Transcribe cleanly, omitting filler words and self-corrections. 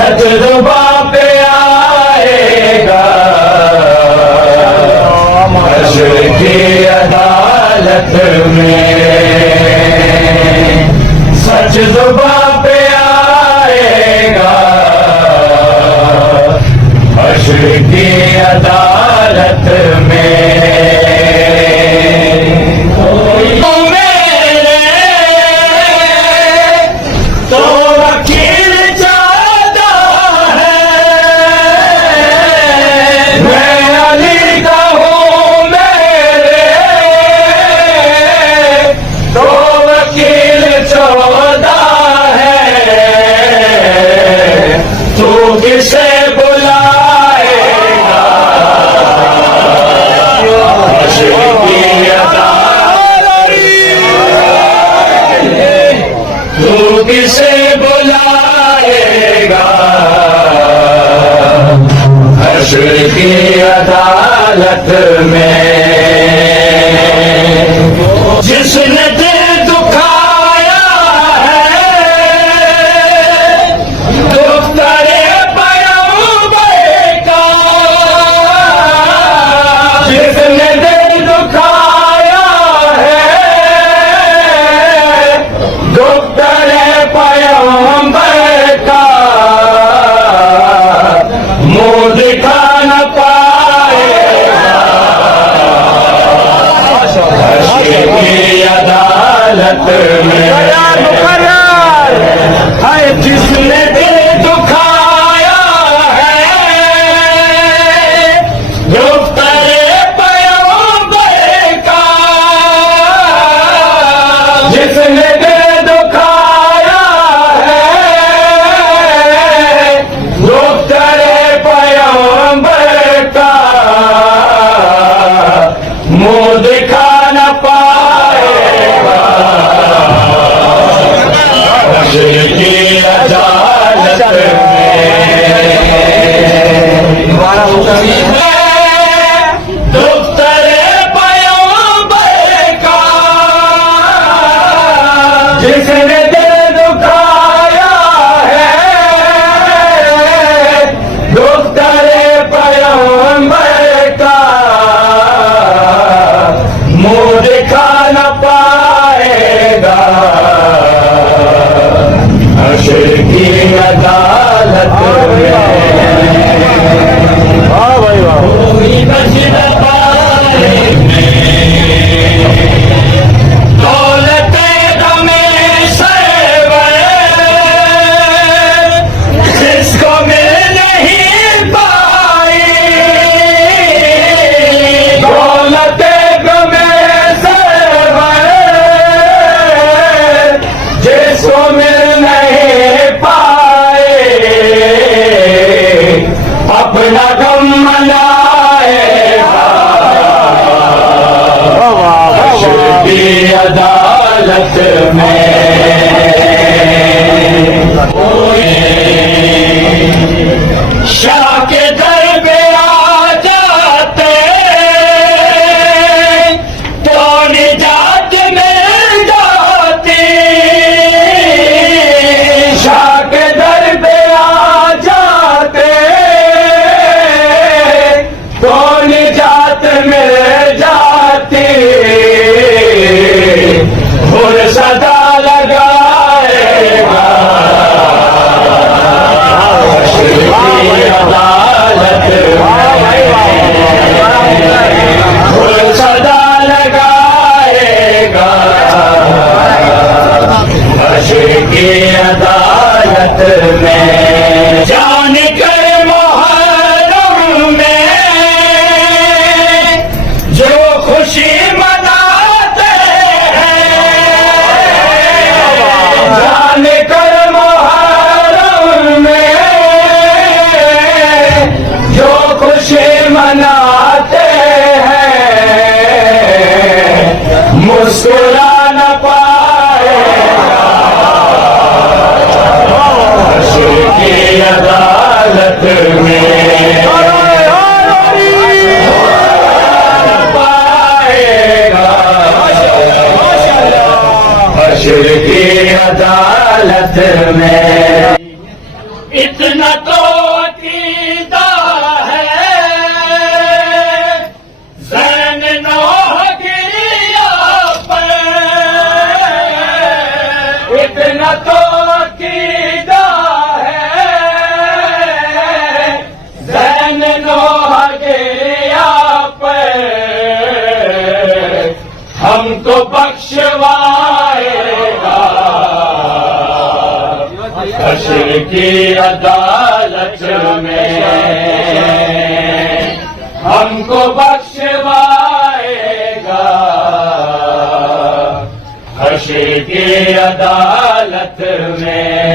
सच जुबां पे आएगा हश्र की अदालत में। सच जुबां पे आएगा हश्र की अदालत में। किसे बुलाएगा हश्र की अदालत में। तू किसे बुलाएगा हश्र की अदालत में। जिसने दिल दुखाया है दुख करे जिसने दिल दुखाया है दुख्तरे पैगंबर का मुंह दिखा न पाएगा हश्र की अदालत में। जिसने दिल दुखाया है दुख्तरे जिसने दिल दुखाया है दुख्तरे पैगंबर का मुंह दिखा न पाएगा हश्र की अदालत में। जिसने दिल दुखाया है दुख्तरे पैगंबर का मुंह दिखा न पाएगा हश्र की अदालत में। वाह भाई वाह। कोई बच न पाएगा अपना गम मनाएगा हश्र की अदालत में। शाह के दर पे आ जाते तो निजात मिल जाती। शाह के दर पे आ जाते तो निजात मिल जाती। हुर सदा लगाएगा हश्र की अदालत इतना तो अकीदा है ज़ैन नौहगिरिया पर, इतना तो अकीदा है ज़ैन नौहगिरिया पर, हमको बख्शवाएगा हश्र की अदालत में, हमको बख्शवाएगा हश्र की अदालत में।